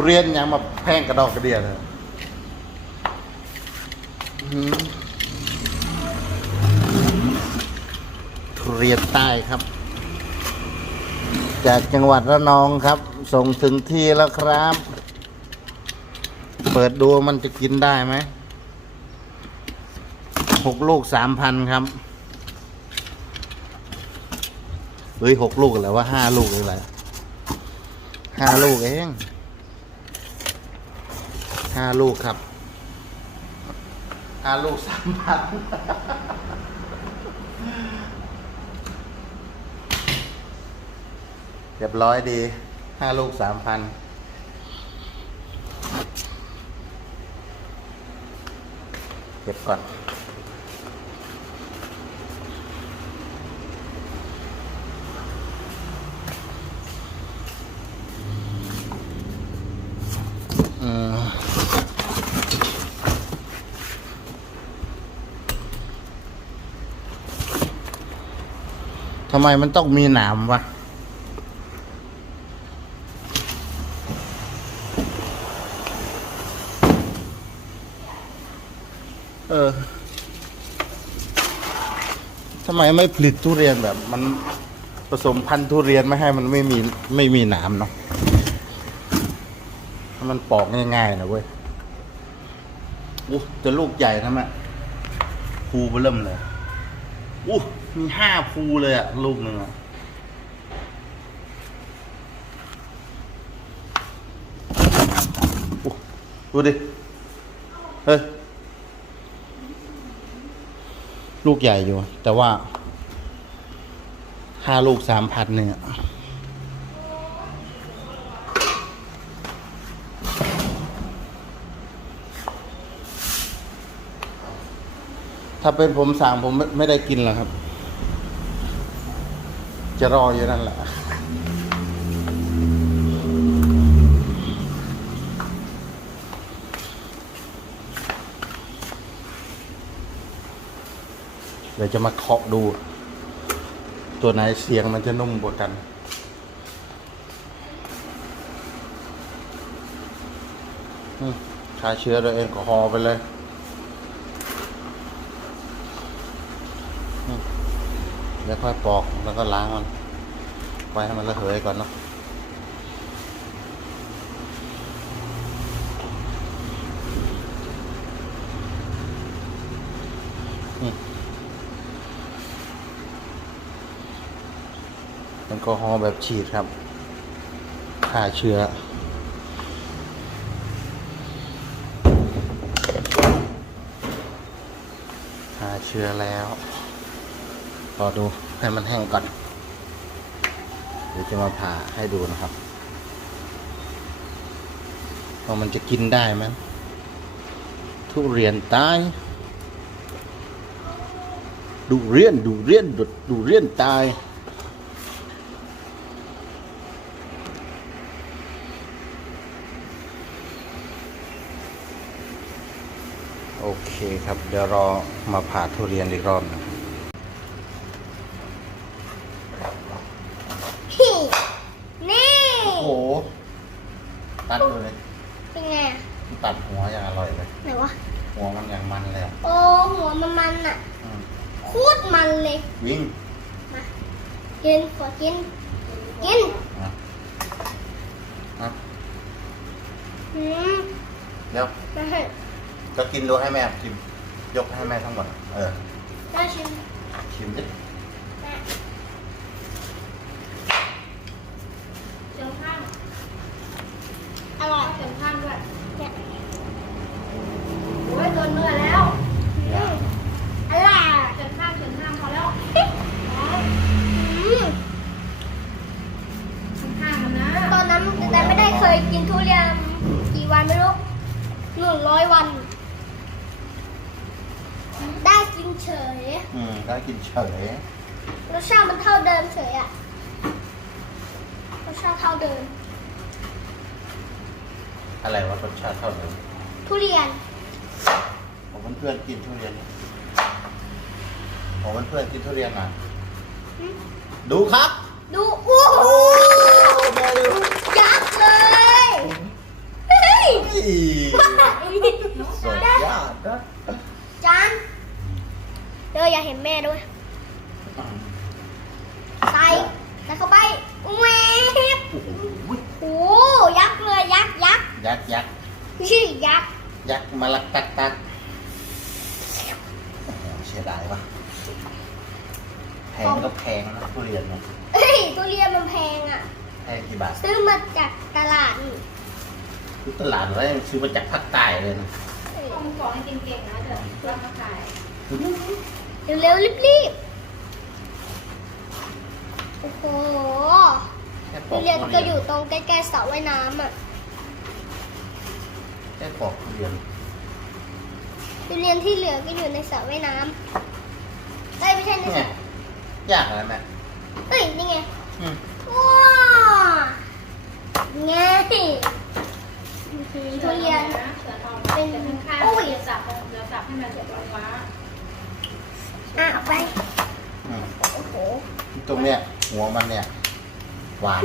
ทุเรียนยังมาแพงกระดอกกระเดียเลยทุเรียนใต้ครับ จากจังหวัดระนองครับ ส่งถึงที่แล้วครับ เปิดดูมันจะกินได้ไหมหกลูกสามพันครับเฮ้ยหกลูกอะไรว่าห้าลูกอะไรห้าลูกเอง ห้าลูกครับห้าลูกสามพันเรียบร้อยดีห้าลูกสามพันเก็บก่อนำไมมันต้องมีหนามวะ เออทำไมไม่ผลิตทุเรียนแบบ มันผสมพันธุ์ทุเรียนไม่ให้มันไม่มีไม่มีหนามเนาะให้มันปอกง่ายๆนะเว้ยอู้จะลูกใหญ่นะแม่ภูเริ่มเลย อู้มีห้าภูเลยอะลูกหนึ่งอะดูดิ เฮ้ย ลูกใหญ่อยู่ แต่ว่าห้าลูกสามพันเนี่ย ถ้าเป็นผมสั่งผมไม่ไม่ได้กินหรอกครับ จะรออยู่นั่นแหละเดี๋ยวจะมาเคาะดู ตัวไหนเสียงมันจะนุ่มกว่ากันฆ่าเชื้อโดยแอลกอฮอล์ไปเลยอืม แล้วค่อยปอกแล้วก็ล้างมันไว้ให้มันระเหยก่อนเนาะมแอลกอฮอล์แบบฉีดครับฆ่าเชื้อหาเชื้อแล้ว รอดูให้มันแห้งก่อน เดี๋ยวจะมาผ่าให้ดูนะครับว่ามันจะกินได้ไหมทุเรียนตาย ดูเรียนดูเรียนดูดูเรียนตายโอเคครับ เดี๋ยวรอมาผ่าทุเรียนอีกรอบนึง นี่ โอ้โห ตั ดดูเลยเป็นไงอะตัดหัวอย่างอร่อยเลย ไหนวะ หัวมันอย่างมันเลยอะโอ้หัวมันมันอะอืมโคตรมันเลย วิ่งมากินขอกิน กินนะนะอืมเดี๋ยวได้จะกินดูให้แม่ชิม ยกให้แม่ทั้งหมด เออ ได้ชิมชิมดิได้เสียงข้างอร่อยเสียงข้างด้วยเนี่ย โอ้ยโดนเนื้อแล้วอืมอร่อยเสียงข้างเสียงข้างพอแล้วอืมข้างๆมันนะตอนนั้นแต่ไม่ได้เคยกินทุเรียนกี่วันไม่รู้หนึ่งร้อยวัน ได้กินเฉย อืมได้กินเฉยรสชาติมันเท่าเดิมเฉยอะรสชาติเท่าเดิม อะไรวะรสชาติเท่าเดิมทุเรียนผม เพื่อนๆกินทุเรียนผมเพื่อนๆกินทุเรียนอะหืมดูครับดูโอ้โหมาดูยักษ์เลยดสุดยอดนะจานเธออย่าเห็นแม่ด้วยใส่ใส่เข้าไปแหวบโอ้โหโอ้ยักษ์เลยยักษ์ยักษ์ยักษ์ยักษ์ชื่อยักษ์ยักษ์มาลักตักตักโอ้โหเสียดายปะแพงก็แพงนะทุเรียนเนี่ยเอ้ยทุเรียนมันแพงอะ แพงกี่บาท ซื้อมาจากตลาดนี่คือตลาดอะไรซื้อมาจากภาคใต้เลยนะเอ้ยต้องบอกให้เก่งๆนะเดี๋ยวรับมาขายเร็วๆรีบๆ โอ้โหแค่ปทุอกเรียนทุก็อยู่ตรงใกล้ๆสระว่ายน้ำอะ แค่ปอกทุเรียน ทุเรียนที่เหลือก็อยู่ในสระว่ายน้ำเอ้ยไม่ใช่ในนี่สไงระยากอะไรแม่เอ้ยนี่ไงอืมว้าไงอื้อหือทุเรียนนะเสือทองเป็นข้างๆเดี๋ยวสับเดี๋ยวสับให้มันเสร็จร้อยว้าอะเอาไปอืมโอ้โหตรงเนี้ยหัวมันเนี่ยหวาน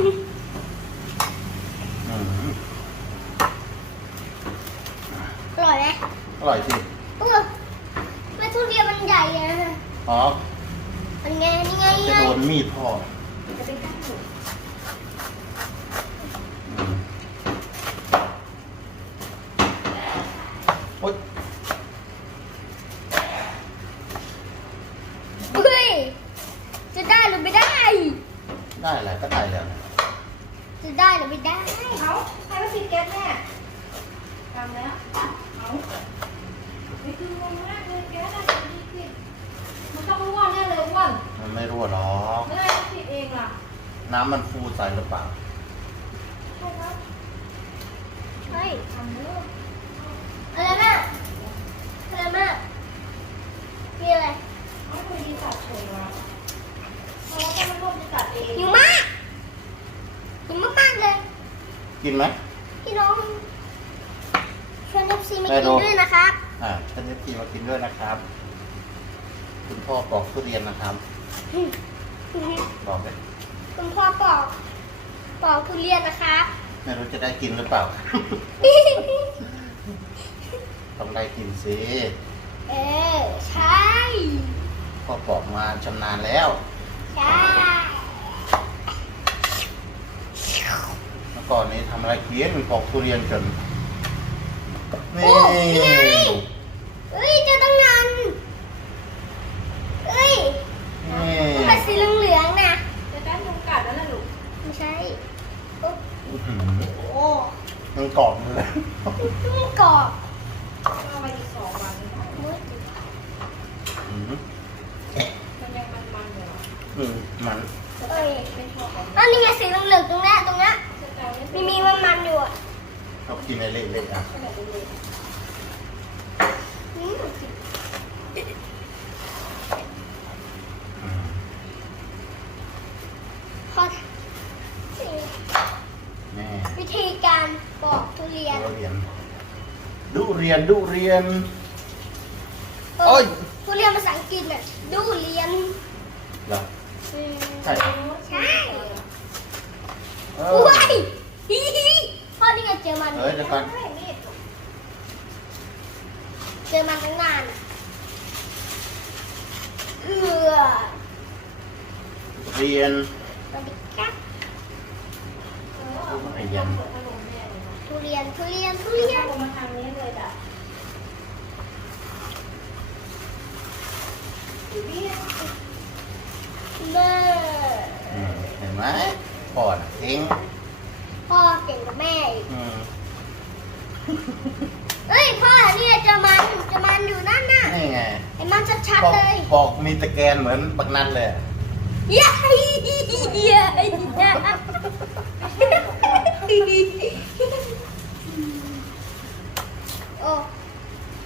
อืมอร่อยไหมอร่อยสิ เออไม่ทุเรียนมันใหญ่อะ อ๋อมันไงนี่ไงจะไง โดนมีดพ่อจะเป็นข้างหมู อืมโอ๊ย เฮ้ยจะได้หรือไม่ได้ ได้แหละก็ได้แล้วนะ จะได้หรือไม่ได้ เขาใครมาติดแก๊สแม่ทำแล้วเอาไม่คืองงมากเลยแก๊สอะไรดีขึ้นมันต้องร่วงแน่เลยอ้วน มันไม่รั่วหรอก ไม่ได้ติดเองล่ะ น้ำมันฟูใส่หรือเปล่า ใช่ครับ ใช่ ทำเนื้อ อะไรแม่อะไรแม่ มีอะไรเอาไปดีตัดเฉยว่ะเพราะว่าถ้ามันร่วงจะตัดเองหิวมากหิวมากๆเลยกินไหมพี่น้องชวนเอฟซีมาได้กินดูด้วยนะครับอ่าท่านทีมากินด้วยนะครับ คุณพ่อปอกทุเรียนนะครับบอกเลยคุณพ่อปอกปอกทุเรียนนะครับไม่รู้จะได้กินหรือเปล่า ต้องได้กินสิ เออ ใช่พ่อปอกมาชำนาญแล้ว ใช่ เมื่อก่อนนี้ทำอะไรกินปอกทุเรียนจนนี่โอ้นี่ไงเอ้ยเจะต้องงานเอ้ยนี่มันเป็นสีเหลืองๆนะจะได้ยุงกัดแล้วนะลูกไม่ใช่โอ้อื้อหือโอ้มันกรอบเลย มันกรอบ เอาไปอีกสองวัน อุ๊ย อื้อหือ มันยังมันๆ อยู่อืมมันเอ้ยไม่ชอบแบบอันนี้ไงสีเหลืองๆตรงเนี้ยตรงเนี้ยจะแต่ไม่มีมีมันมันๆอยู่อะชอบกินอะไรเละๆอะแบบเลยอืมอืมพอแม่วิธีการปอกทุเรียนทุเรียนดุเรียนดุเรียนเอโอ้อยทุเรียนภาษาอังกฤษน่ะดูเรียน เหรอ อืม ใช่ใช่เออุ้อยฮิฮิพ่อนี่ไงเจอมันเอ้ยเดี๋ยวก่อนไม่นี่เจอมันตั้งนานอะเอือเรียนสวัสดีครับเออเอาไปยำกับขนมแม่เลยนะทุเรียนทุเรียนทุเรียนเอามาทางนี้เลยจ้ะเบี้ย เบอร์อืมเห็นไหมปอดเองพ่อเก่งกว่าแม่อีกอืมเอ้ยพ่อเนี่ยเจอมันเจอมันอยู่นั่นน่ะนี่ไงเห็นมันชัดปอกๆเลยปอกมีตะแกรงเหมือนบักนันเลยเย้เย้เย้โอ้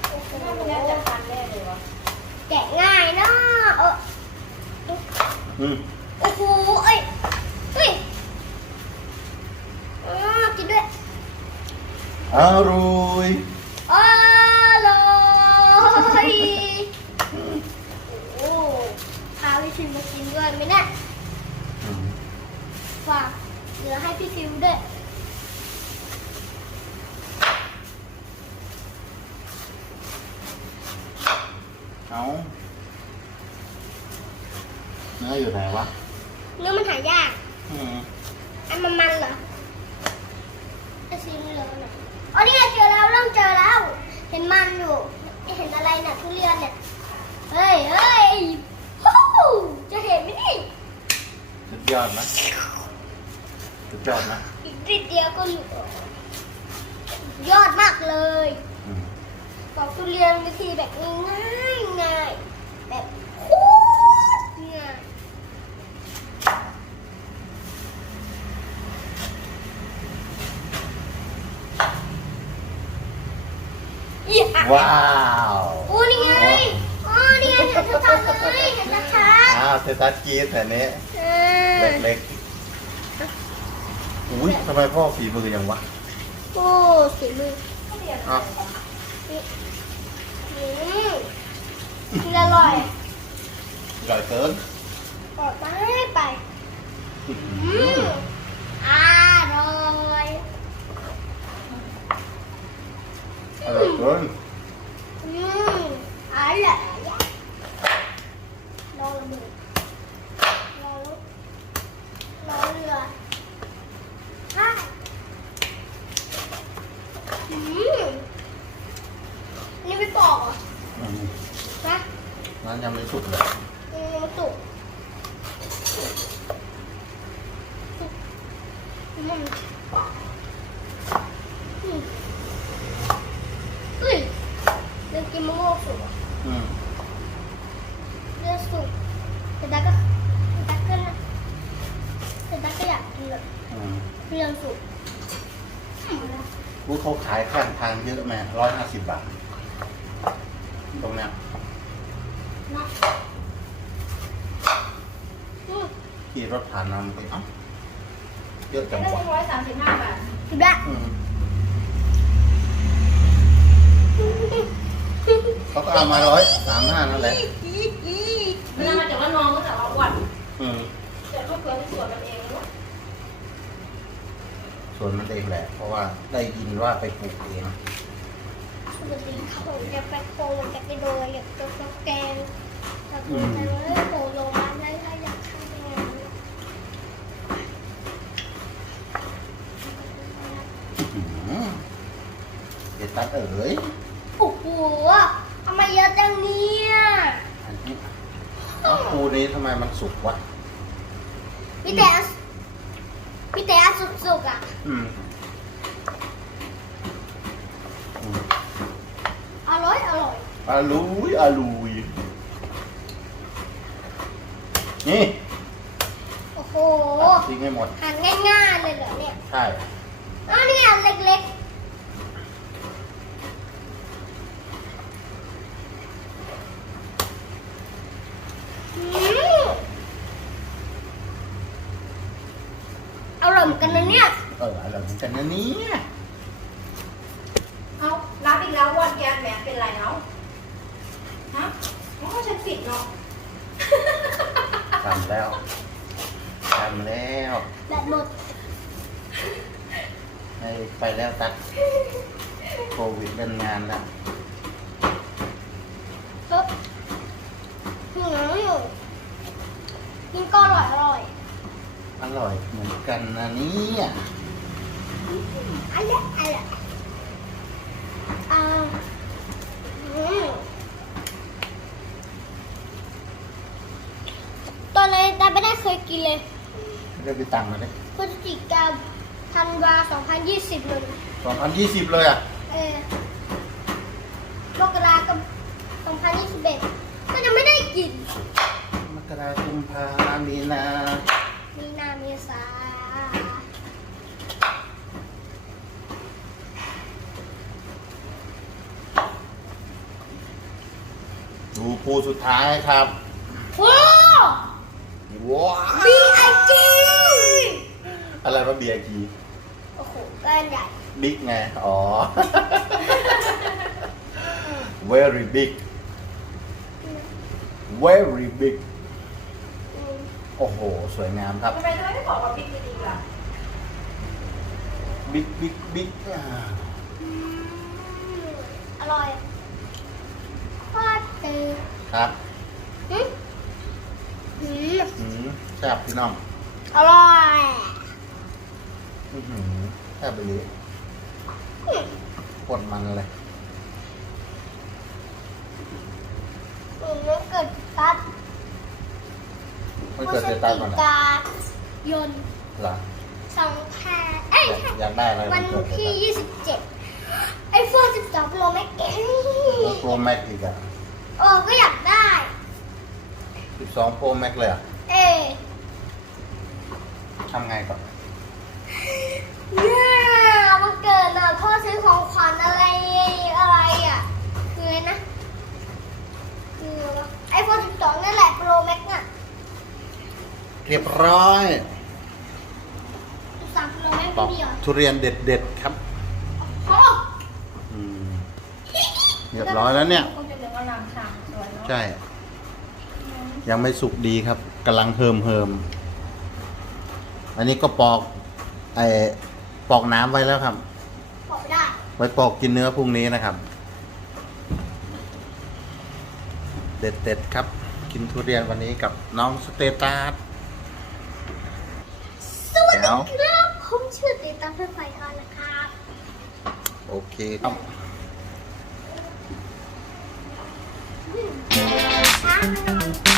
โอ้โหถ้ามันแล้วจะทานแน่เลยวะแกะง่ายเนาะเอ ออืมโอ้โหเอ้ยเฮ้ยอ๋อกินด้วยอร่อยอร่อยโอ้พาพี่ฟิวมากินด้วยไหมเนี่ยอืมฝากเหลือให้พี่ฟิวด้วย เอาเนื้ออยู่ ไหนวะเนื้อมันหายากอืมอันมันมันเหรอไอซีเหลืองน่ะอ๋อนี่ไงเจอแล้วเริ่มเจอแล้ว เห็นมันอยู่ เห็นอะไรน่ะทุเรียนเนี่ย เฮ้ยเฮ้ยฮู้จะเห็นไหมนี่สุดยอดนะสุดยอดนะอีกนิดเดียวก็หลุดออกยอดมากเลย อืม ปอกทุเรียนวิธีแบบง่ายง่ายๆแบบโคตรง่ายอีอะ ว้าวโอ้นี่ไงอ๋อนี่ไงเห็นชัดๆเลยเห็นชัดอ้าวเซตัสกีสแต่นี้ๆเออเล็กๆอุ้ยทำไมพ่อฝีมืออย่างวะโอ้สีมืออะอืมกินอร่อยอร่อยเกินปลอดไปไปอื้ออืหือมอร่อยอร่อยเกิน อืมอร่อยรอระเบิดรอรถรอเรือใช่อืมนี่ไม่ปอกเหรออืมนะนั้นยังไม่สุกเลยอืมมันสุกอืมอืมเฮ้ยเรื่องกินมะม่วงสุกอะ อืม เรื่องสุกแต่ดักก็แต่ดักก็นะแต่ดักก็อยากกินเลย อืม เรื่องสุกอืมนะ กูเขาขายข้างทางเยอะแม่ร้อยห้าสิบบาท ตรงเนี้ยนะอืมขี่รถผ่านนำไปเอ้าเยอะจังได้วะร้อยสามสิบห้าบาทกินละอืมเขาก็เอามาร้อยสามห้านั่นแหละ มันนำมาจากว่าน้องก็แต่ว่าอ้วน อืม แต่ลูกเกินที่สวนมันเองนะ ส่วนมันเองแหละ เพราะว่าได้ยินว่าไปปลูกเองปกติเขาจะไปโคงจะไปโดนอยากจะสแกนแต่คุณจะไม่โคงลงมาได้ถ้าอยากทำงานอื้อหือเดตัสเอ๋ยโอ้โหทำไมเยอะจังเนี่ยอันนี้แล้วปูนี้ทำไมมันสุกวะพี่แต่พี่แต่สุกๆอะ อืมอืมอร่อย อร่อยอาลุยอาลุยนี่โอ้โห ทิ้งให้หมด หั่นง่ายๆเลยเหรอเนี่ย ใช่อ๋อนี่อันเล็กๆอืมอร่อยเหมือนกันนะเนี่ย เอออร่อยเห มือนกันนะเนี่ยเอารับอีกแล้ววันแกนแหมเป็นไรเนาะฮะอ๋อฉันผิดเนาะ ทำแล้วทำแล้วแบบหมดให้ไปแล้วตัดโควิดเล่นงานแล้วเอ๊ะหืมกินก็อร่อยอร่อย อร่อยเหมือนกันนะเนี่ย อร่อยอร่อยอ่าอืมตอนนี้ตาไม่ได้เคยกินเลยได้ไปตังค์มาเลยพฤศจิกาธันวา2020เลยสองพันยี่สิบเลยอะ เออมกราคม2021ก็ยังไม่ได้กิน มกราคมพามีนา มีนาเมษา ดู ปูสุดท้ายครับโอ้ว้าวบีไอจีอะไรวะเบียร์กีโอ้โหก้านใหญ่บิ๊กไง อ๋อ very big very big อืมโอ้โห สวยงามครับ ทำไมเธอไม่บอกว่าบิ๊กดีๆล่ะบิ๊กบิ๊กบิ๊กอ่าอืมอร่อยโคตรเตอ ครับอืมอืมอืมแซ่บพี่น้องอร่อยอื้อหือแซ่บไปเลยอืมปวดมันเลยอืมมันเกิดตัดไม่เกิดเตตัสก่อนนะกายนเหรอสองพันเอ้ยอยากอยากได้อะไรวันเกิดเตที่27ไอโฟน12 Pro Max เองตัสโปรแม็กอีกอะ เออก็อยากได้ 12โปรแม็กเลยอะเอทำไงก่อนเนี่ยมันเกิดอะพ่อซื้อของขวัญอะไรอะไรอะ คืออะไรนะ คือไอโฟน12นั่นแหละ Pro Max น่ะเรียบร้อย13 Pro Max ปอกไม่มีเหรอทุเรียนเด็ดๆครับโอ้อืมเรียบร้อยแล้วเนี่ย ใช่ ยังไม่สุกดีครับกำลังเฮิมเฮิมอันนี้ก็ปอกไอปอกน้ำไว้แล้วครับบอกได้ ไว้ปอกกินเนื้อพรุ่งนี้นะครับเด็ดเด็ดๆครับ กินทุเรียนวันนี้กับน้องสเตตัสสวัสดีเดี๋ยวครับ ผมชื่อติตามเพื่อนไฟออนนะครับ โอเคครับ ช้